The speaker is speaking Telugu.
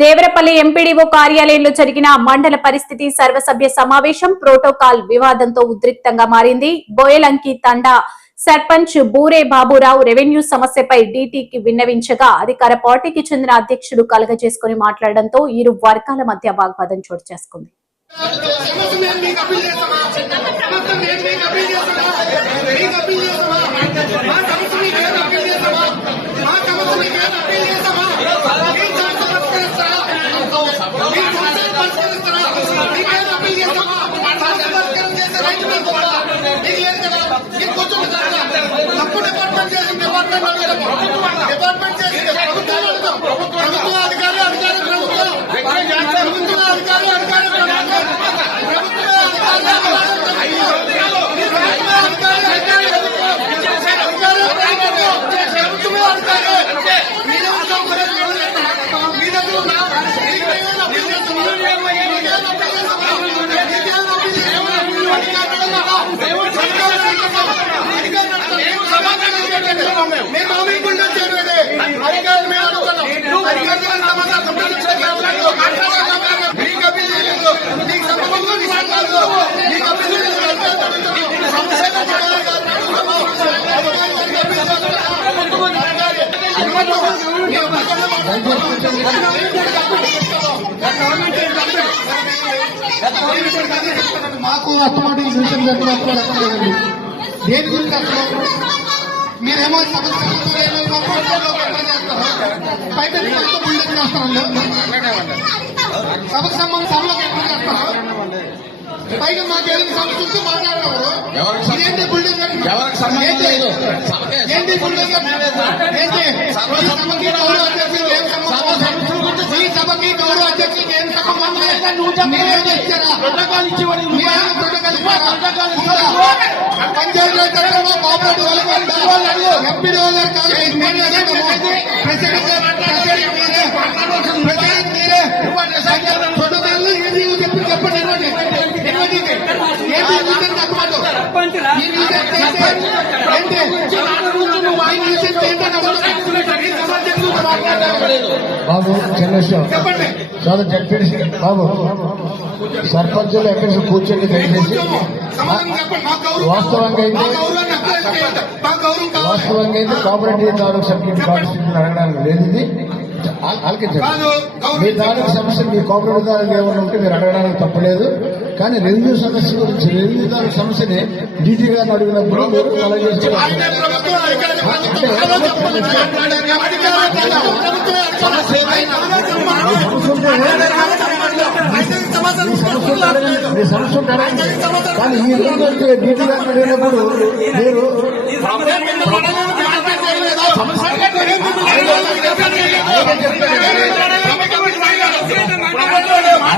దేవరపల్లి ఎంపీడీఓ కార్యాలయంలో జరిగిన మండల పరిస్థితి సర్వసభ్య సమావేశం ప్రోటోకాల్ వివాదంతో ఉద్రిక్తంగా మారింది. బోయలంకి తండా సర్పంచ్ బూరే బాబురావు రెవెన్యూ సమస్యపై డీటీకి విన్నవించగా అధికార పార్టీకి చెందిన అధ్యక్షుడు కలగజేసుకుని మాట్లాడడంతో ఇరు వర్గాల మధ్య వాగ్వాదం చోటు చేసుకుంది. మాకు అథమెటిక్ విషయం చెప్పలేదండి. దేని గురించి అసలు మీరేమో బయట బిల్డింగ్ చేస్తారండి. సభకు సంబంధించి సభలోకి ఎక్కడ చేస్తారు? పైగా మాకు ఏదైనా సమస్య ఉంటే మాట్లాడేవారు. ఏంటి బిల్డింగ్ ఏంటి బిల్డింగ్ ఏంటి సభకి గౌరవ అధ్యక్షులు ఏం సంబంధం? ఈ సభకి గౌరవ అధ్యక్షులకి ఏం సంబంధం? మీరేం ఇచ్చారా? పంచాయతీ చట్టంలో కోఆపరేటివ్ ఎంపీడీఓ గారు బాబు చంద్రశేఖర్ సోదరు జడ్పీడీ బాబు సర్పంచులు ఎక్కడ కూర్చొని దయచేసి వాస్తవంగా అయితే కోఆపరేటివ్ తాలూకు సబ్జెక్ట్ పాటిస్తుంది అడగడానికి లేదు. ఇది ఆలకించండి. మీ తాలూకు సమస్య మీ కోఆపరేటివ్ తాలూకు ఏమైనా ఉంటే మీరు అడగడానికి తప్పలేదు. కానీ రెవెన్యూ సమస్య గురించి రెవెన్యూ తాలూకు సమస్యని డీటీ గారిని అడిగినప్పుడు మీరు మీ సమస్య ఉంటారా? కానీ ఈ రోజు డీటీ గారిని అడిగినప్పుడు మీరు సమస్య